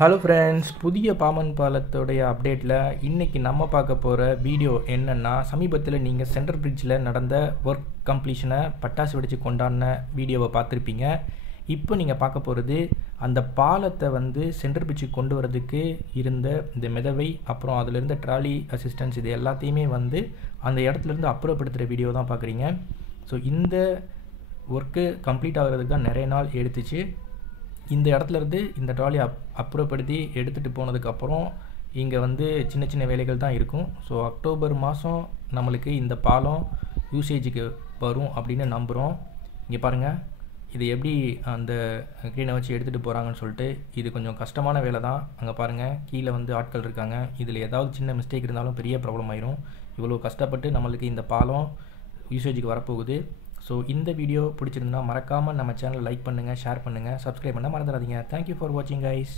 Hello friends, புதிய பாமன் பாலத்தோடைய அப்டேட்டில் இன்றைக்கி நம்ம பார்க்க போகிற வீடியோ என்னென்னா, சமீபத்தில் நீங்கள் சென்ட்ரல் பிரிட்ஜில் நடந்த ஒர்க் கம்ப்ளீஷனை பட்டாசு வெடித்து கொண்டாடின வீடியோவை பார்த்துருப்பீங்க. இப்போ நீங்கள் பார்க்க போகிறது அந்த பாலத்தை சென்ட்ரல் பிரிட்ஜுக்கு கொண்டு வரதுக்கு இருந்த இந்த மிதவை, அப்புறம் அதில் இருந்த ட்ராலி அசிஸ்டன்ஸ், இது எல்லாத்தையுமே அந்த இடத்துலேருந்து அப்புறப்படுத்துகிற வீடியோ தான் பார்க்குறீங்க. ஸோ இந்த ஒர்க்கு கம்ப்ளீட் ஆகிறதுக்கு தான் நிறைய நாள் எடுத்துச்சு. இந்த இடத்துலேருந்து இந்த ட்ராலி அப்புறப்படுத்தி எடுத்துகிட்டு போனதுக்கப்புறம் இங்கே சின்ன சின்ன வேலைகள் தான் இருக்கும். ஸோ அக்டோபர் மாதம் நம்மளுக்கு இந்த பாலம் யூசேஜுக்கு வரும் அப்படின்னு நம்புகிறோம். இங்கே பாருங்கள், இது எப்படி அந்த க்ரீனை வச்சு எடுத்துகிட்டு போகிறாங்கன்னு சொல்லிட்டு. இது கொஞ்சம் கஷ்டமான வேலை தான். அங்கே பாருங்கள், கீழே ஆட்கள் இருக்காங்க. இதில் ஏதாவது சின்ன மிஸ்டேக் இருந்தாலும் பெரிய ப்ராப்ளம் ஆயிரும். இவ்வளோ கஷ்டப்பட்டு நம்மளுக்கு இந்த பாலம் யூசேஜுக்கு வரப்போகுது. ஸோ இந்த வீடியோ பிடிச்சிருந்தா மறக்காமல் நம்ம சேனலை லைக் பண்ணுங்கள், ஷேர் பண்ணுங்கள், சப்ஸ்கிரைப் பண்ண மறந்துடாதீங்க. தேங்க்யூ ஃபார் வாட்சிங் கைஸ்.